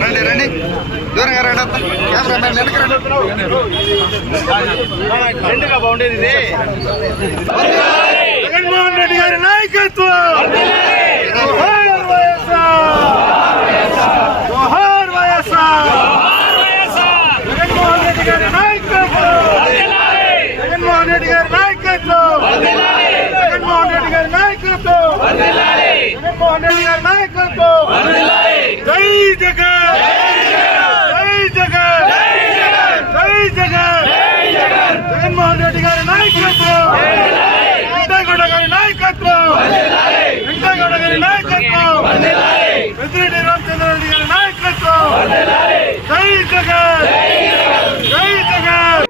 రండి రండి దూరంగా రండి అంతా. రండి బాగుండేది ఇది నాయకత్వం జోహార్ వైఎస్ఆర్ జోహార్ వైఎస్ఆర్ జగన్మోహన్ రెడ్డి గారి నాయకత్వం జగన్మోహన్ రెడ్డి గారి నాయకత్వం జగన్మోహన్ రెడ్డి గారి నాయకత్వం జగన్మోహన్ రెడ్డి గారి నాయకత్వం జై జగన్ జై జగన్ జై జగన్ జగన్మోహన్ రెడ్డి గారి నాయకత్వం వెంకటగౌడ గారి నాయకత్వం వెంకటగౌడ గారి నాయకత్వం పెద్దిరెడ్డి రామచంద్ర రెడ్డి గారి నాయకత్వం జై జగన్ జై జగన్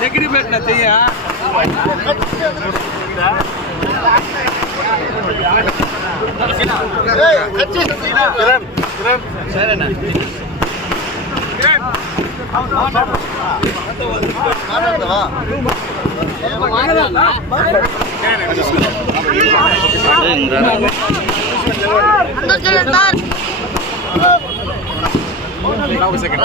దగ్గరికి పెట్టిన చెయ్య సరేనా ఒక సెకండ్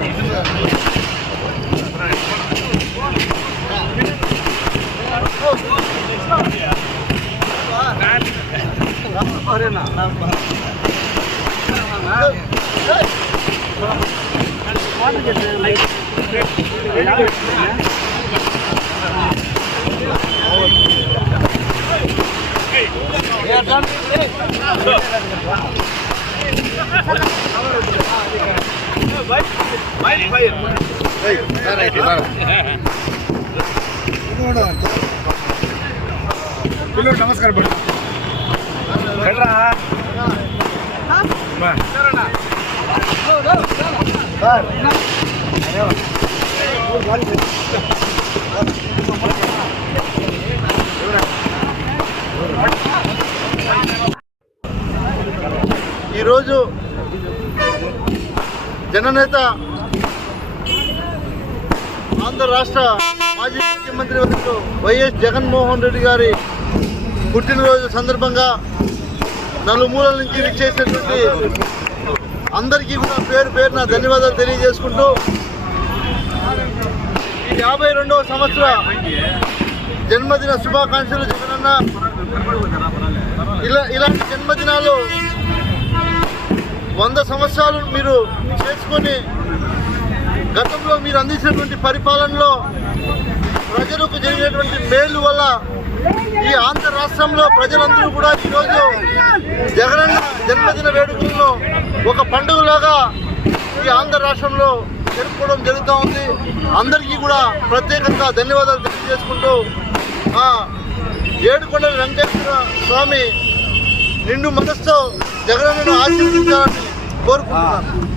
Hey! పిల్లలు నమస్కారం పడు. ఈరోజు జననేత ఆంధ్ర రాష్ట్ర మాజీ ముఖ్యమంత్రి వర్యులు వైఎస్ జగన్మోహన్ రెడ్డి గారి పుట్టినరోజు సందర్భంగా నలుమూలల నుంచి విచ్చేసినటువంటి అందరికీ కూడా పేరు పేరున ధన్యవాదాలు తెలియజేసుకుంటూ ఈ యాభై రెండవ సంవత్సర జన్మదిన శుభాకాంక్షలు జగనన్న ఇలా ఇలాంటి జన్మదినాలు వంద సంవత్సరాలు మీరు చేసుకొని గతంలో మీరు అందించినటువంటి పరిపాలనలో ప్రజలకు జరిగినటువంటి మేలు వల్ల ఈ ఆంధ్ర రాష్ట్రంలో ప్రజలందరూ కూడా ఈరోజు జగనన్న జన్మదిన వేడుకలను ఒక పండుగలాగా ఈ ఆంధ్ర రాష్ట్రంలో జరుపుకోవడం జరుగుతూ ఉంది. అందరికీ కూడా ప్రత్యేకంగా ధన్యవాదాలు తెలియజేసుకుంటూ ఆ ఏడుకొండల వెంకటేశ్వర స్వామి నిండు మనస్సుతో జగనన్నను ఆశీర్వదించాలని కోరుకుంటున్నాను